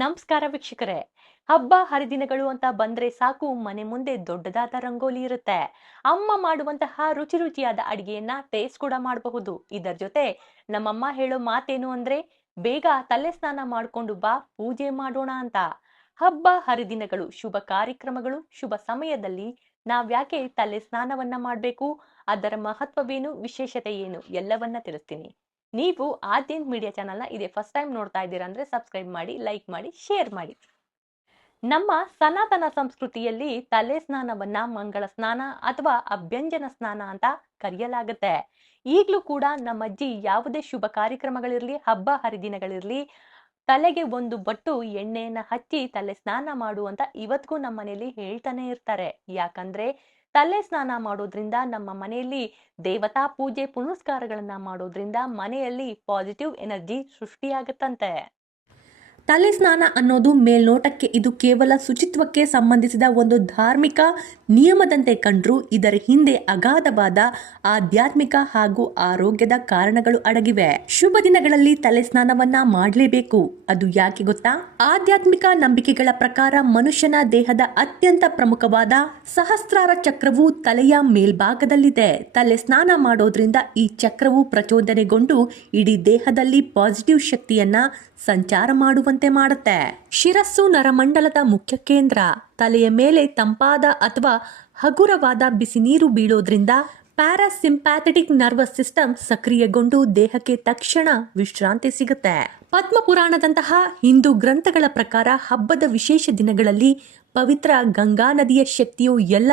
ನಮಸ್ಕಾರ ವೀಕ್ಷಕರೇ. ಹಬ್ಬ ಹರಿದಿನಗಳು ಅಂತ ಬಂದ್ರೆ ಸಾಕು ಮನೆ ಮುಂದೆ ದೊಡ್ಡದಾದ ರಂಗೋಲಿ ಇರುತ್ತೆ. ಅಮ್ಮ ಮಾಡುವಂತಹ ರುಚಿ ರುಚಿಯಾದ ಅಡಿಗೆಯನ್ನ ಟೇಸ್ಟ್ ಕೂಡ ಮಾಡಬಹುದು. ಇದರ ಜೊತೆ ನಮ್ಮಮ್ಮ ಹೇಳೋ ಮಾತೇನು ಅಂದ್ರೆ ಬೇಗ ತಲೆ ಸ್ನಾನ ಮಾಡ್ಕೊಂಡು ಬಾ ಪೂಜೆ ಮಾಡೋಣ ಅಂತ. ಹಬ್ಬ ಹರಿದಿನಗಳು, ಶುಭ ಕಾರ್ಯಕ್ರಮಗಳು, ಶುಭ ಸಮಯದಲ್ಲಿ ನಾವ್ಯಾಕೆ ತಲೆ ಸ್ನಾನವನ್ನ ಮಾಡ್ಬೇಕು, ಅದರ ಮಹತ್ವವೇನು, ವಿಶೇಷತೆ ಏನು ಎಲ್ಲವನ್ನ ತಿಳಿಸ್ತೀನಿ. ನೀವು ಆದ್ಯನ್ ಮೀಡಿಯಾ ಚಾನಲ್ನ ಇದೇ ಫಸ್ಟ್ ಟೈಮ್ ನೋಡ್ತಾ ಇದ್ದೀರಾ ಅಂದ್ರೆ ಸಬ್ಸ್ಕ್ರೈಬ್ ಮಾಡಿ, ಲೈಕ್ ಮಾಡಿ, ಶೇರ್ ಮಾಡಿ. ನಮ್ಮ ಸನಾತನ ಸಂಸ್ಕೃತಿಯಲ್ಲಿ ತಲೆ ಸ್ನಾನವನ್ನ ಮಂಗಳ ಸ್ನಾನ ಅಥವಾ ಅಭ್ಯಂಜನ ಸ್ನಾನ ಅಂತ ಕರೆಯಲಾಗುತ್ತೆ. ಈಗ್ಲೂ ಕೂಡ ನಮ್ಮಜ್ಜಿ ಯಾವುದೇ ಶುಭ ಕಾರ್ಯಕ್ರಮಗಳಿರ್ಲಿ, ಹಬ್ಬ ಹರಿದಿನಗಳಿರ್ಲಿ, ತಲೆಗೆ ಒಂದು ಬಟ್ಟು ಎಣ್ಣೆಯನ್ನ ಹಚ್ಚಿ ತಲೆ ಸ್ನಾನ ಮಾಡುವಂತ ಇವತ್ತಿಗೂ ನಮ್ಮ ಮನೆಯಲ್ಲಿ ಹೇಳ್ತಾನೆ ಇರ್ತಾರೆ. ಯಾಕಂದ್ರೆ ತಲೆ ಸ್ನಾನ ಮಾಡೋದ್ರಿಂದ ನಮ್ಮ ಮನೆಯಲ್ಲಿ ದೇವತಾ ಪೂಜೆ ಪುನಸ್ಕಾರಗಳನ್ನ ಮಾಡೋದ್ರಿಂದ ಮನೆಯಲ್ಲಿ ಪಾಸಿಟಿವ್ ಎನರ್ಜಿ ಸೃಷ್ಟಿಯಾಗುತ್ತಂತೆ. ತಲೆ ಸ್ನಾನ ಅನ್ನೋದು ಮೇಲ್ನೋಟಕ್ಕೆ ಇದು ಕೇವಲ ಶುಚಿತ್ವಕ್ಕೆ ಸಂಬಂಧಿಸಿದ ಒಂದು ಧಾರ್ಮಿಕ ನಿಯಮದಂತೆ ಕಂಡ್ರೂ ಇದರ ಹಿಂದೆ ಅಗಾಧವಾದ ಆಧ್ಯಾತ್ಮಿಕ ಹಾಗೂ ಆರೋಗ್ಯದ ಕಾರಣಗಳು ಅಡಗಿವೆ. ಶುಭ ದಿನಗಳಲ್ಲಿ ತಲೆ ಸ್ನಾನವನ್ನ ಮಾಡಲೇಬೇಕು. ಅದು ಯಾಕೆ ಗೊತ್ತಾ? ಆಧ್ಯಾತ್ಮಿಕ ನಂಬಿಕೆಗಳ ಪ್ರಕಾರ ಮನುಷ್ಯನ ದೇಹದ ಅತ್ಯಂತ ಪ್ರಮುಖವಾದ ಸಹಸ್ರಾರ ಚಕ್ರವು ತಲೆಯ ಮೇಲ್ಭಾಗದಲ್ಲಿದೆ. ತಲೆ ಸ್ನಾನ ಮಾಡೋದ್ರಿಂದ ಈ ಚಕ್ರವು ಪ್ರಚೋದನೆಗೊಂಡು ಇಡೀ ದೇಹದಲ್ಲಿ ಪಾಸಿಟಿವ್ ಶಕ್ತಿಯನ್ನ ಸಂಚಾರ ಮಾಡುವಂತೆ ಮಾಡುತ್ತೆ. ಶಿರಸ್ಸು ನರಮಂಡಲದ ಮುಖ್ಯ ಕೇಂದ್ರ. ತಲೆಯ ಮೇಲೆ ತಂಪಾದ ಅಥವಾ ಹಗುರವಾದ ಬಿಸಿ ನೀರು ಬೀಳೋದ್ರಿಂದ ಪ್ಯಾರಾಸಿಂಪ್ಯಾಥೆಟಿಕ್ ನರ್ವಸ್ ಸಿಸ್ಟಮ್ ಸಕ್ರಿಯಗೊಂಡು ದೇಹಕ್ಕೆ ತಕ್ಷಣ ವಿಶ್ರಾಂತಿ ಸಿಗುತ್ತೆ. ಪದ್ಮ ಪುರಾಣದಂತಹ ಹಿಂದೂ ಗ್ರಂಥಗಳ ಪ್ರಕಾರ ಹಬ್ಬದ ವಿಶೇಷ ದಿನಗಳಲ್ಲಿ ಪವಿತ್ರ ಗಂಗಾ ನದಿಯ ಶಕ್ತಿಯು ಎಲ್ಲ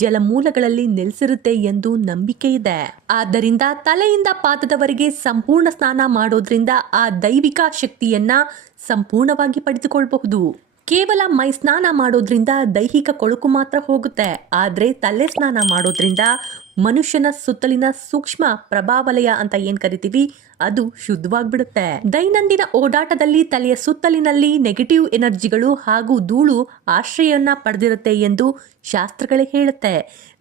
ಜಲಮೂಲಗಳಲ್ಲಿ ನೆಲೆಸಿರುತ್ತೆ ಎಂದು ನಂಬಿಕೆ ಇದೆ. ಆದ್ದರಿಂದ ತಲೆಯಿಂದ ಪಾದದವರೆಗೆ ಸಂಪೂರ್ಣ ಸ್ನಾನ ಮಾಡೋದ್ರಿಂದ ಆ ದೈವಿಕ ಶಕ್ತಿಯನ್ನ ಸಂಪೂರ್ಣವಾಗಿ ಪಡೆದುಕೊಳ್ಳಬಹುದು. ಕೇವಲ ಮೈ ಸ್ನಾನ ಮಾಡೋದ್ರಿಂದ ದೈಹಿಕ ಕೊಳುಕು ಮಾತ್ರ ಹೋಗುತ್ತೆ. ಆದ್ರೆ ತಲೆ ಸ್ನಾನ ಮಾಡೋದ್ರಿಂದ ಮನುಷ್ಯನ ಸುತ್ತಲಿನ ಸೂಕ್ಷ್ಮ ಪ್ರಭಾವಲಯ ಅಂತ ಏನ್ ಕರಿತೀವಿ ಅದು ಶುದ್ಧವಾಗ್ಬಿಡುತ್ತೆ. ದೈನಂದಿನ ಓಡಾಟದಲ್ಲಿ ತಲೆಯ ಸುತ್ತಲಿನಲ್ಲಿ ನೆಗೆಟಿವ್ ಎನರ್ಜಿಗಳು ಹಾಗೂ ಧೂಳು ಆಶ್ರಯವನ್ನ ಪಡೆದಿರುತ್ತೆ ಎಂದು ಶಾಸ್ತ್ರಗಳೇ ಹೇಳುತ್ತೆ.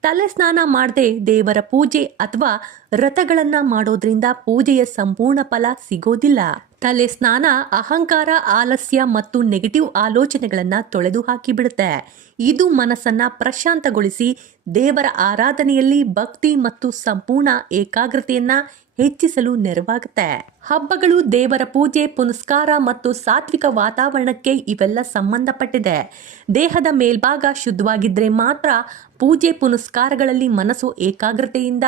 ತಲೆ ಸ್ನಾನ ಮಾಡದೆ ದೇವರ ಪೂಜೆ ಅಥವಾ ವ್ರತಗಳನ್ನ ಮಾಡೋದ್ರಿಂದ ಪೂಜೆಯ ಸಂಪೂರ್ಣ ಫಲ ಸಿಗೋದಿಲ್ಲ. ತಲೆ ಸ್ನಾನ ಅಹಂಕಾರ, ಆಲಸ್ಯ ಮತ್ತು ನೆಗೆಟಿವ್ ಆಲೋಚನೆಗಳನ್ನ ತೊಳೆದು ಹಾಕಿಬಿಡುತ್ತೆ. ಇದು ಮನಸ್ಸನ್ನ ಪ್ರಶಾಂತಗೊಳಿಸಿ ದೇವರ ಆರಾಧನೆಯಲ್ಲಿ ಭಕ್ತಿ ಮತ್ತು ಸಂಪೂರ್ಣ ಏಕಾಗ್ರತೆಯನ್ನ ಹೆಚ್ಚಿಸಲು ನೆರವಾಗುತ್ತೆ. ಹಬ್ಬಗಳು, ದೇವರ ಪೂಜೆ, ಪುನಸ್ಕಾರ ಮತ್ತು ಸಾತ್ವಿಕ ವಾತಾವರಣಕ್ಕೆ ಇವೆಲ್ಲ ಸಂಬಂಧಪಟ್ಟಿದೆ. ದೇಹದ ಮೇಲ್ಭಾಗ ಶುದ್ಧವಾಗಿದ್ರೆ ಮಾತ್ರ ಪೂಜೆ ಪುನಸ್ಕಾರಗಳಲ್ಲಿ ಮನಸ್ಸು ಏಕಾಗ್ರತೆಯಿಂದ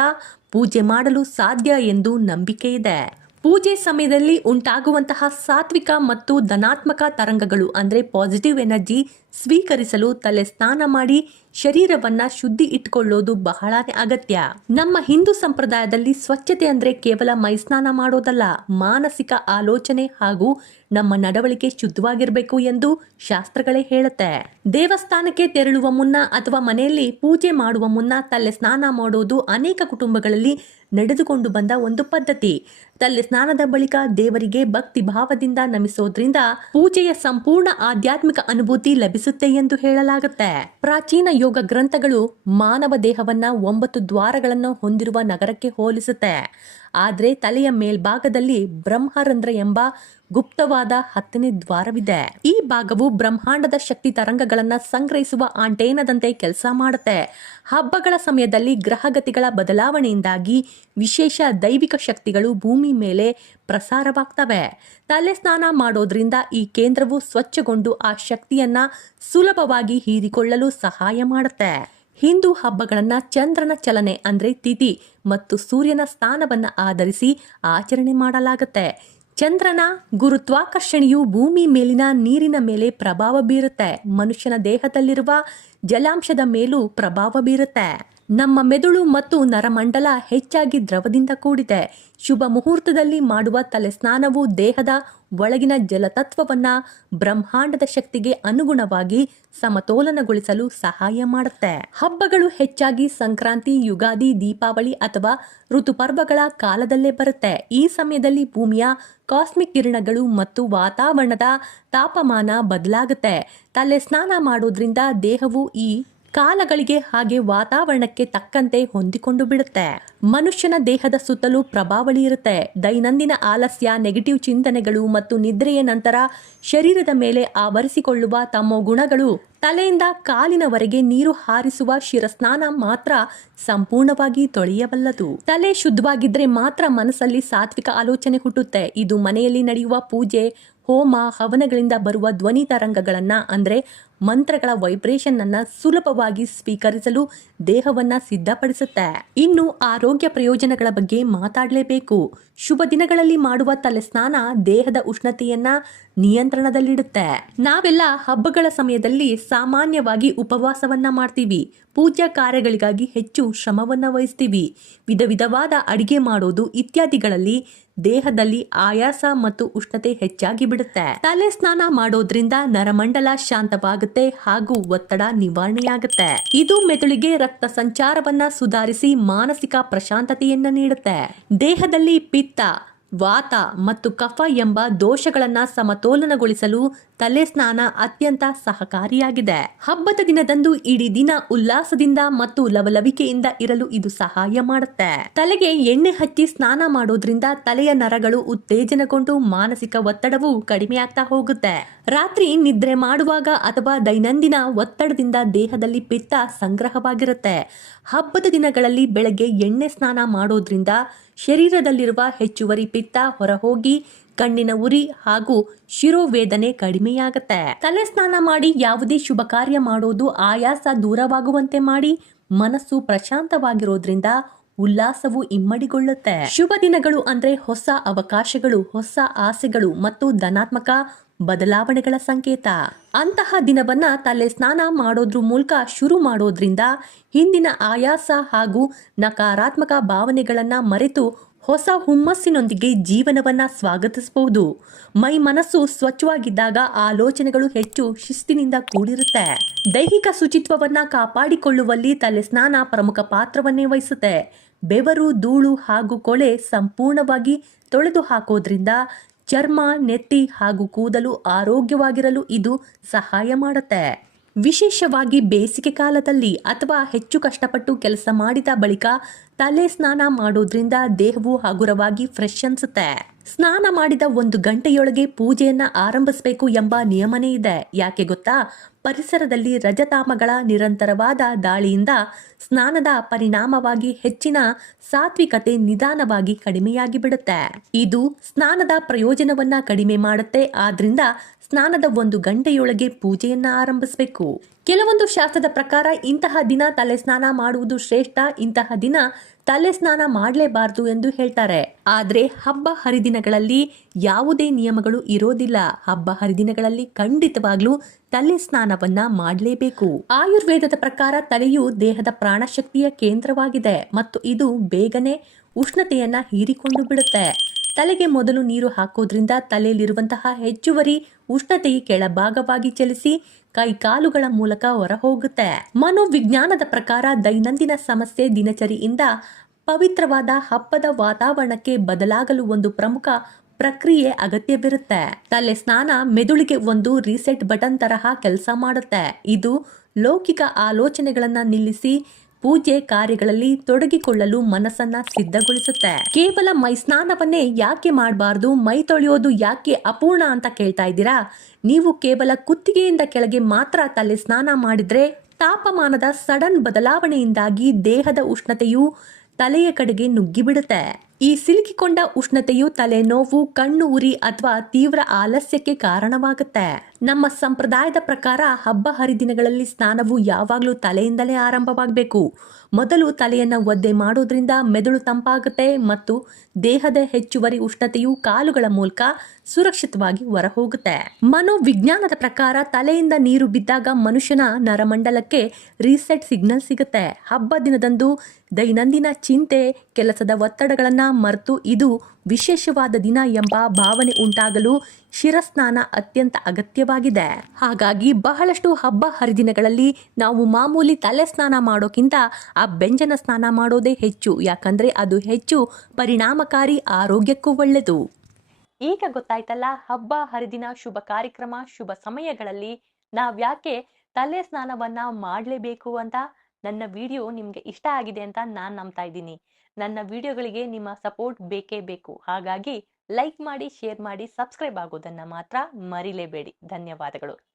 ಪೂಜೆ ಮಾಡಲು ಸಾಧ್ಯ ಎಂದು ನಂಬಿಕೆ ಇದೆ. ಪೂಜೆ ಸಮಯದಲ್ಲಿ ಉಂಟಾಗುವಂತಹ ಸಾತ್ವಿಕ ಮತ್ತು ಧನಾತ್ಮಕ ತರಂಗಗಳು ಅಂದ್ರೆ ಪಾಸಿಟಿವ್ ಎನರ್ಜಿ ಸ್ವೀಕರಿಸಲು ತಲೆ ಸ್ನಾನ ಮಾಡಿ ಶರೀರವನ್ನ ಶುದ್ಧಿ ಇಟ್ಕೊಳ್ಳೋದು ಬಹಳನೇ ಅಗತ್ಯ. ನಮ್ಮ ಹಿಂದೂ ಸಂಪ್ರದಾಯದಲ್ಲಿ ಸ್ವಚ್ಛತೆ ಅಂದ್ರೆ ಕೇವಲ ಮೈ ಸ್ನಾನ ಮಾಡೋದಲ್ಲ, ಮಾನಸಿಕ ಆಲೋಚನೆ ಹಾಗೂ ನಮ್ಮ ನಡವಳಿಕೆ ಶುದ್ಧವಾಗಿರ್ಬೇಕು ಎಂದು ಶಾಸ್ತ್ರಗಳೇ ಹೇಳುತ್ತೆ. ದೇವಸ್ಥಾನಕ್ಕೆ ತೆರಳುವ ಮುನ್ನ ಅಥವಾ ಮನೆಯಲ್ಲಿ ಪೂಜೆ ಮಾಡುವ ಮುನ್ನ ತಲೆ ಸ್ನಾನ ಮಾಡೋದು ಅನೇಕ ಕುಟುಂಬಗಳಲ್ಲಿ ನಡೆದುಕೊಂಡು ಬಂದ ಒಂದು ಪದ್ಧತಿ. ತಲೆ ಸ್ನಾನದ ಬಳಿಕ ದೇವರಿಗೆ ಭಕ್ತಿ ಭಾವದಿಂದ ನಮಿಸೋದ್ರಿಂದ ಪೂಜೆಯ ಸಂಪೂರ್ಣ ಆಧ್ಯಾತ್ಮಿಕ ಅನುಭೂತಿ ಲಭಿಸುತ್ತೆ ಎಂದು ಹೇಳಲಾಗುತ್ತೆ. ಪ್ರಾಚೀನ ಯೋಗ ಗ್ರಂಥಗಳು ಮಾನವ ದೇಹವನ್ನ 9 ದ್ವಾರಗಳನ್ನು ಹೊಂದಿರುವ ನಗರಕ್ಕೆ ಹೋಲಿಸುತ್ತೆ. ಆದ್ರೆ ತಲೆಯ ಮೇಲ್ಭಾಗದಲ್ಲಿ ಬ್ರಹ್ಮರಂಧ್ರ ಎಂಬ ಗುಪ್ತವಾದ 10ನೇ ದ್ವಾರವಿದೆ. ಈ ಭಾಗವು ಬ್ರಹ್ಮಾಂಡದ ಶಕ್ತಿ ತರಂಗಗಳನ್ನ ಸಂಗ್ರಹಿಸುವ ಆಂಟೇನದಂತೆ ಕೆಲಸ ಮಾಡುತ್ತೆ. ಹಬ್ಬಗಳ ಸಮಯದಲ್ಲಿ ಗ್ರಹಗತಿಗಳ ಬದಲಾವಣೆಯಿಂದಾಗಿ ವಿಶೇಷ ದೈವಿಕ ಶಕ್ತಿಗಳು ಭೂಮಿ ಮೇಲೆ ಪ್ರಸಾರವಾಗ್ತವೆ. ತಲೆ ಸ್ನಾನ ಮಾಡೋದ್ರಿಂದ ಈ ಕೇಂದ್ರವು ಸ್ವಚ್ಛಗೊಂಡು ಆ ಶಕ್ತಿಯನ್ನ ಸುಲಭವಾಗಿ ಹೀರಿಕೊಳ್ಳಲು ಸಹಾಯ ಮಾಡುತ್ತೆ. ಹಿಂದೂ ಹಬ್ಬಗಳನ್ನ ಚಂದ್ರನ ಚಲನೆ ಅಂದ್ರೆ ತಿಥಿ ಮತ್ತು ಸೂರ್ಯನ ಸ್ಥಾನವನ್ನ ಆಧರಿಸಿ ಆಚರಣೆ ಮಾಡಲಾಗುತ್ತೆ. ಚಂದ್ರನ ಗುರುತ್ವಾಕರ್ಷಣೆಯು ಭೂಮಿ ಮೇಲಿನ ನೀರಿನ ಮೇಲೆ ಪ್ರಭಾವ ಬೀರುತ್ತೆ. ಮನುಷ್ಯನ ದೇಹದಲ್ಲಿರುವ ಜಲಾಂಶದ ಮೇಲೂ ಪ್ರಭಾವ ಬೀರುತ್ತೆ. ನಮ್ಮ ಮೆದುಳು ಮತ್ತು ನರಮಂಡಲ ಹೆಚ್ಚಾಗಿ ದ್ರವದಿಂದ ಕೂಡಿದೆ. ಶುಭ ಮುಹೂರ್ತದಲ್ಲಿ ಮಾಡುವ ತಲೆ ಸ್ನಾನವು ದೇಹದ ಒಳಗಿನ ಜಲತತ್ವವನ್ನ ಬ್ರಹ್ಮಾಂಡದ ಶಕ್ತಿಗೆ ಅನುಗುಣವಾಗಿ ಸಮತೋಲನಗೊಳಿಸಲು ಸಹಾಯ ಮಾಡುತ್ತೆ. ಹಬ್ಬಗಳು ಹೆಚ್ಚಾಗಿ ಸಂಕ್ರಾಂತಿ, ಯುಗಾದಿ, ದೀಪಾವಳಿ ಅಥವಾ ಋತುಪರ್ವಗಳ ಕಾಲದಲ್ಲೇ ಬರುತ್ತೆ. ಈ ಸಮಯದಲ್ಲಿ ಭೂಮಿಯ ಕಾಸ್ಮಿಕ್ ಕಿರಣಗಳು ಮತ್ತು ವಾತಾವರಣದ ತಾಪಮಾನ ಬದಲಾಗುತ್ತೆ. ತಲೆ ಸ್ನಾನ ಮಾಡೋದ್ರಿಂದ ದೇಹವು ಈ ಕಾಲಗಳಿಗೆ ಹಾಗೆ ವಾತಾವರಣಕ್ಕೆ ತಕ್ಕಂತೆ ಹೊಂದಿಕೊಂಡು ಬಿಡುತ್ತೆ. ಮನುಷ್ಯನ ದೇಹದ ಸುತ್ತಲೂ ಪ್ರಭಾವಳಿ ಇರುತ್ತೆ. ದೈನಂದಿನ ಆಲಸ್ಯ, ನೆಗೆಟಿವ್ ಚಿಂತನೆಗಳು ಮತ್ತು ನಿದ್ರೆಯ ನಂತರ ಶರೀರದ ಮೇಲೆ ಆವರಿಸಿಕೊಳ್ಳುವ ತಮ್ಮ ಗುಣಗಳು ತಲೆಯಿಂದ ಕಾಲಿನವರೆಗೆ ನೀರು ಹಾರಿಸುವ ಶಿರಸ್ನಾನ ಮಾತ್ರ ಸಂಪೂರ್ಣವಾಗಿ ತೊಳೆಯಬಲ್ಲದು. ತಲೆ ಶುದ್ಧವಾಗಿದ್ರೆ ಮಾತ್ರ ಮನಸ್ಸಲ್ಲಿ ಸಾತ್ವಿಕ ಆಲೋಚನೆ ಹುಟ್ಟುತ್ತೆ. ಇದು ಮನೆಯಲ್ಲಿ ನಡೆಯುವ ಪೂಜೆ, ಹೋಮ, ಹವನಗಳಿಂದ ಬರುವ ಧ್ವನಿ ತರಂಗಗಳನ್ನ ಅಂದ್ರೆ ಮಂತ್ರಗಳ ವೈಬ್ರೇಷನ್ ಅನ್ನ ಸುಲಭವಾಗಿ ಸ್ವೀಕರಿಸಲು ದೇಹವನ್ನ ಸಿದ್ಧಪಡಿಸುತ್ತೆ. ಇನ್ನು ಆರೋಗ್ಯ ಪ್ರಯೋಜನಗಳ ಬಗ್ಗೆ ಮಾತಾಡಲೇಬೇಕು. ಶುಭ ದಿನಗಳಲ್ಲಿ ಮಾಡುವ ತಲೆ ಸ್ನಾನ ದೇಹದ ಉಷ್ಣತೆಯನ್ನ ನಿಯಂತ್ರಣದಲ್ಲಿಡುತ್ತೆ. ನಾವೆಲ್ಲ ಹಬ್ಬಗಳ ಸಮಯದಲ್ಲಿ ಸಾಮಾನ್ಯವಾಗಿ ಉಪವಾಸವನ್ನ ಮಾಡ್ತೀವಿ. ಪೂಜಾ ಕಾರ್ಯಗಳಿಗಾಗಿ ಹೆಚ್ಚು ಶ್ರಮವನ್ನ ವಹಿಸ್ತೀವಿ. ವಿಧ ವಿಧವಾದ ಅಡಿಗೆ ಮಾಡೋದು ಇತ್ಯಾದಿಗಳಲ್ಲಿ ದೇಹದಲ್ಲಿ ಆಯಾಸ ಮತ್ತು ಉಷ್ಣತೆ ಹೆಚ್ಚಾಗಿ ಬಿಡುತ್ತೆ. ತಲೆ ಸ್ನಾನ ಮಾಡೋದ್ರಿಂದ ನರಮಂಡಲ ಶಾಂತವಾಗುತ್ತೆ ಹಾಗೂ ಒತ್ತಡ ನಿವಾರಣೆಯಾಗುತ್ತೆ. ಇದು ಮೆದುಳಿಗೆ ರಕ್ತ ಸಂಚಾರವನ್ನ ಸುಧಾರಿಸಿ ಮಾನಸಿಕ ಪ್ರಶಾಂತತೆಯನ್ನ ನೀಡುತ್ತೆ. ದೇಹದಲ್ಲಿ ಪಿತ್ತ, ವಾತ ಮತ್ತು ಕಫ ಎಂಬ ದೋಷಗಳನ್ನ ಸಮತೋಲನಗೊಳಿಸಲು ತಲೆ ಸ್ನಾನ ಅತ್ಯಂತ ಸಹಕಾರಿಯಾಗಿದೆ. ಹಬ್ಬದ ದಿನದಂದು ಇಡೀ ದಿನ ಉಲ್ಲಾಸದಿಂದ ಮತ್ತು ಲವಲವಿಕೆಯಿಂದ ಇರಲು ಇದು ಸಹಾಯ ಮಾಡುತ್ತೆ. ತಲೆಗೆ ಎಣ್ಣೆ ಹಚ್ಚಿ ಸ್ನಾನ ಮಾಡೋದ್ರಿಂದ ತಲೆಯ ನರಗಳು ಉತ್ತೇಜನಗೊಂಡು ಮಾನಸಿಕ ಒತ್ತಡವು ಕಡಿಮೆ ಆಗ್ತಾ ಹೋಗುತ್ತೆ. ರಾತ್ರಿ ನಿದ್ರೆ ಮಾಡುವಾಗ ಅಥವಾ ದೈನಂದಿನ ಒತ್ತಡದಿಂದ ದೇಹದಲ್ಲಿ ಪಿತ್ತ ಸಂಗ್ರಹವಾಗಿರುತ್ತೆ. ಹಬ್ಬದ ದಿನಗಳಲ್ಲಿ ಬೆಳಗ್ಗೆ ಎಣ್ಣೆ ಸ್ನಾನ ಮಾಡೋದ್ರಿಂದ ಶರೀರದಲ್ಲಿರುವ ಹೆಚ್ಚುವರಿ ಪಿತ್ತ ಹೊರಹೋಗಿ ಕಣ್ಣಿನ ಉರಿ ಹಾಗೂ ಶಿರೋವೇದನೆ ಕಡಿಮೆಯಾಗುತ್ತೆ. ತಲೆ ಸ್ನಾನ ಮಾಡಿ ಯಾವುದೇ ಶುಭ ಕಾರ್ಯ ಮಾಡೋದು ಆಯಾಸ ದೂರವಾಗುವಂತೆ ಮಾಡಿ ಮನಸ್ಸು ಪ್ರಶಾಂತವಾಗಿರೋದ್ರಿಂದ ಉಲ್ಲಾಸವು ಇಮ್ಮಡಿಗೊಳ್ಳುತ್ತೆ. ಶುಭ ದಿನಗಳು ಅಂದ್ರೆ ಹೊಸ ಅವಕಾಶಗಳು, ಹೊಸ ಆಸೆಗಳು ಮತ್ತು ಧನಾತ್ಮಕ ಬದಲಾವಣೆಗಳ ಸಂಕೇತ. ಅಂತಹ ದಿನವನ್ನ ತಲೆ ಸ್ನಾನ ಮಾಡೋದ್ರ ಮೂಲಕ ಶುರು ಮಾಡೋದ್ರಿಂದ ಹಿಂದಿನ ಆಯಾಸ ಹಾಗೂ ನಕಾರಾತ್ಮಕ ಭಾವನೆಗಳನ್ನ ಮರೆತು ಹೊಸ ಹುಮ್ಮಸ್ಸಿನೊಂದಿಗೆ ಜೀವನವನ್ನ ಸ್ವಾಗತಿಸಬಹುದು. ಮೈ ಮನಸ್ಸು ಸ್ವಚ್ಛವಾಗಿದ್ದಾಗ ಆಲೋಚನೆಗಳು ಹೆಚ್ಚು ಶಿಸ್ತಿನಿಂದ ಕೂಡಿರುತ್ತೆ. ದೈಹಿಕ ಶುಚಿತ್ವವನ್ನ ಕಾಪಾಡಿಕೊಳ್ಳುವಲ್ಲಿ ತಲೆ ಸ್ನಾನ ಪ್ರಮುಖ ಪಾತ್ರವನ್ನೇ ವಹಿಸುತ್ತೆ. ಬೆವರು, ಧೂಳು ಹಾಗೂ ಕೊಳೆ ಸಂಪೂರ್ಣವಾಗಿ ತೊಳೆದು ಹಾಕೋದ್ರಿಂದ ಚರ್ಮ, ನೆತ್ತಿ ಹಾಗೂ ಕೂದಲು ಆರೋಗ್ಯವಾಗಿರಲು ಇದು ಸಹಾಯ ಮಾಡುತ್ತೆ. ವಿಶೇಷವಾಗಿ ಬೇಸಿಗೆ ಕಾಲದಲ್ಲಿ ಅಥವಾ ಹೆಚ್ಚು ಕಷ್ಟಪಟ್ಟು ಕೆಲಸ ಮಾಡಿದ ಬಳಿಕ ತಲೆ ಸ್ನಾನ ಮಾಡೋದ್ರಿಂದ ದೇಹವು ಹಗುರವಾಗಿ ಫ್ರೆಶ್ ಅನ್ಸುತ್ತೆ. ಸ್ನಾನ ಮಾಡಿದ 1 ಗಂಟೆಯೊಳಗೆ ಪೂಜೆಯನ್ನ ಆರಂಭಿಸಬೇಕು ಎಂಬ ನಿಯಮನೇ ಇದೆ. ಯಾಕೆ ಗೊತ್ತಾ? ಪರಿಸರದಲ್ಲಿ ರಜತಾಮಗಳ ನಿರಂತರವಾದ ದಾಳಿಯಿಂದ ಸ್ನಾನದ ಪರಿಣಾಮವಾಗಿ ಹೆಚ್ಚಿನ ಸಾತ್ವಿಕತೆ ನಿಧಾನವಾಗಿ ಕಡಿಮೆಯಾಗಿ ಬಿಡುತ್ತೆ. ಇದು ಸ್ನಾನದ ಪ್ರಯೋಜನವನ್ನ ಕಡಿಮೆ ಮಾಡುತ್ತೆ. ಆದ್ರಿಂದ ಸ್ನಾನದ 1 ಗಂಟೆಯೊಳಗೆ ಪೂಜೆಯನ್ನ ಆರಂಭಿಸಬೇಕು. ಕೆಲವೊಂದು ಶಾಸ್ತ್ರದ ಪ್ರಕಾರ ಇಂತಹ ದಿನ ತಲೆ ಸ್ನಾನ ಮಾಡುವುದು ಶ್ರೇಷ್ಠ, ಇಂತಹ ದಿನ ತಲೆ ಸ್ನಾನ ಮಾಡಲೇಬಾರದು ಎಂದು ಹೇಳ್ತಾರೆ. ಆದ್ರೆ ಹಬ್ಬ ಹರಿದಿನಗಳಲ್ಲಿ ಯಾವುದೇ ನಿಯಮಗಳು ಇರೋದಿಲ್ಲ. ಹಬ್ಬ ಹರಿದಿನಗಳಲ್ಲಿ ಖಂಡಿತವಾಗ್ಲೂ ತಲೆ ಸ್ನಾನವನ್ನ ಮಾಡಲೇಬೇಕು. ಆಯುರ್ವೇದದ ಪ್ರಕಾರ ತಲೆಯು ದೇಹದ ಪ್ರಾಣಶಕ್ತಿಯ ಕೇಂದ್ರವಾಗಿದೆ ಮತ್ತು ಇದು ಬೇಗನೆ ಉಷ್ಣತೆಯನ್ನ ಹೀರಿಕೊಂಡು ಬಿಡುತ್ತೆ. ತಲೆಗೆ ಮೊದಲು ನೀರು ಹಾಕೋದ್ರಿಂದ ತಲೆಯಲ್ಲಿರುವಂತಹ ಹೆಚ್ಚುವರಿ ಉಷ್ಣತೆಯು ಕೆಳಭಾಗವಾಗಿ ಚಲಿಸಿ ಕೈಕಾಲುಗಳ ಮೂಲಕ ಹೊರಹೋಗುತ್ತೆ. ಮನೋವಿಜ್ಞಾನದ ಪ್ರಕಾರ ದೈನಂದಿನ ಸಮಸ್ಯೆ ದಿನಚರಿಯಿಂದ ಪವಿತ್ರವಾದ ಹಬ್ಬದ ವಾತಾವರಣಕ್ಕೆ ಬದಲಾಗಲು ಒಂದು ಪ್ರಮುಖ ಪ್ರಕ್ರಿಯೆ ಅಗತ್ಯವಿರುತ್ತೆ. ತಲೆ ಸ್ನಾನ ಮೆದುಳಿಗೆ ಒಂದು ರೀಸೆಟ್ ಬಟನ್ ತರಹ ಕೆಲಸ ಮಾಡುತ್ತೆ. ಇದು ಲೌಕಿಕ ಆಲೋಚನೆಗಳನ್ನ ನಿಲ್ಲಿಸಿ ಪೂಜೆ ಕಾರ್ಯಗಳಲ್ಲಿ ತೊಡಗಿಕೊಳ್ಳಲು ಮನಸ್ಸನ್ನ ಸಿದ್ಧಗೊಳಿಸುತ್ತೆ. ಕೇವಲ ಮೈ ಸ್ನಾನವನ್ನೇ ಯಾಕೆ ಮಾಡಬಾರ್ದು, ಮೈ ತೊಳೆಯೋದು ಯಾಕೆ ಅಪೂರ್ಣ ಅಂತ ಕೇಳ್ತಾ ಇದ್ದೀರಾ? ನೀವು ಕೇವಲ ಕುತ್ತಿಗೆಯಿಂದ ಕೆಳಗೆ ಮಾತ್ರ ತಲೆ ಸ್ನಾನ ಮಾಡಿದ್ರೆ ತಾಪಮಾನದ ಸಡನ್ ಬದಲಾವಣೆಯಿಂದಾಗಿ ದೇಹದ ಉಷ್ಣತೆಯು ತಲೆಯ ಕಡೆಗೆ ನುಗ್ಗಿಬಿಡುತ್ತೆ. ಈ ಸಿಲುಕಿಕೊಂಡ ಉಷ್ಣತೆಯು ತಲೆನೋವು, ಕಣ್ಣು ಉರಿ ಅಥವಾ ತೀವ್ರ ಆಲಸ್ಯಕ್ಕೆ ಕಾರಣವಾಗುತ್ತೆ. ನಮ್ಮ ಸಂಪ್ರದಾಯದ ಪ್ರಕಾರ ಹಬ್ಬ ಹರಿದಿನಗಳಲ್ಲಿ ಸ್ನಾನವು ಯಾವಾಗಲೂ ತಲೆಯಿಂದಲೇ ಆರಂಭವಾಗಬೇಕು. ಮೊದಲು ತಲೆಯನ್ನು ಒದ್ದೆ ಮಾಡೋದ್ರಿಂದ ಮೆದುಳು ತಂಪಾಗುತ್ತೆ ಮತ್ತು ದೇಹದ ಹೆಚ್ಚುವರಿ ಉಷ್ಣತೆಯು ಕಾಲುಗಳ ಮೂಲಕ ಸುರಕ್ಷಿತವಾಗಿ ಹೊರಹೋಗುತ್ತೆ. ಮನೋವಿಜ್ಞಾನದ ಪ್ರಕಾರ ತಲೆಯಿಂದ ನೀರು ಬಿದ್ದಾಗ ಮನುಷ್ಯನ ನರಮಂಡಲಕ್ಕೆ ರೀಸೆಟ್ ಸಿಗ್ನಲ್ ಸಿಗುತ್ತೆ. ಹಬ್ಬ ದಿನದಂದು ದೈನಂದಿನ ಚಿಂತೆ, ಕೆಲಸದ ಒತ್ತಡಗಳನ್ನ ಮರೆತು ಇದು ವಿಶೇಷವಾದ ದಿನ ಎಂಬ ಭಾವನೆ ಉಂಟಾಗಲು ಶಿರಸ್ನಾನ ಅತ್ಯಂತ ಅಗತ್ಯವಾಗಿದೆ. ಹಾಗಾಗಿ ಬಹಳಷ್ಟು ಹಬ್ಬ ಹರಿದಿನಗಳಲ್ಲಿ ನಾವು ಮಾಮೂಲಿ ತಲೆ ಸ್ನಾನ ಮಾಡೋಕ್ಕಿಂತ ಅಭ್ಯಂಜನ ಸ್ನಾನ ಮಾಡೋದೇ ಹೆಚ್ಚು. ಯಾಕಂದ್ರೆ ಅದು ಹೆಚ್ಚು ಪರಿಣಾಮಕಾರಿ, ಆರೋಗ್ಯಕ್ಕೂ ಒಳ್ಳೆಯದು. ಈಗ ಗೊತ್ತಾಯ್ತಲ್ಲ, ಹಬ್ಬ ಹರಿದಿನ ಶುಭ ಕಾರ್ಯಕ್ರಮ ಶುಭ ಸಮಯಗಳಲ್ಲಿ ನಾವ್ಯಾಕೆ ತಲೆ ಸ್ನಾನವನ್ನ ಮಾಡಲೇಬೇಕು ಅಂತ ನನ್ನ ವಿಡಿಯೋ ನಿಮ್ಗೆ ಇಷ್ಟ ಆಗಿದೆ ಅಂತ ನಾನ್ ನಂಬ್ತಾ ಇದ್ದೀನಿ. ನನ್ನ ವಿಡಿಯೋಗಳಿಗೆ ನಿಮ್ಮ ಸಪೋರ್ಟ್ ಬೇಕೇ ಬೇಕು. ಹಾಗಾಗಿ ಲೈಕ್ ಮಾಡಿ, ಶೇರ್ ಮಾಡಿ, ಸಬ್ಸ್ಕ್ರೈಬ್ ಆಗೋದನ್ನ ಮಾತ್ರ ಮರಿಲೇಬೇಡಿ. ಧನ್ಯವಾದಗಳು.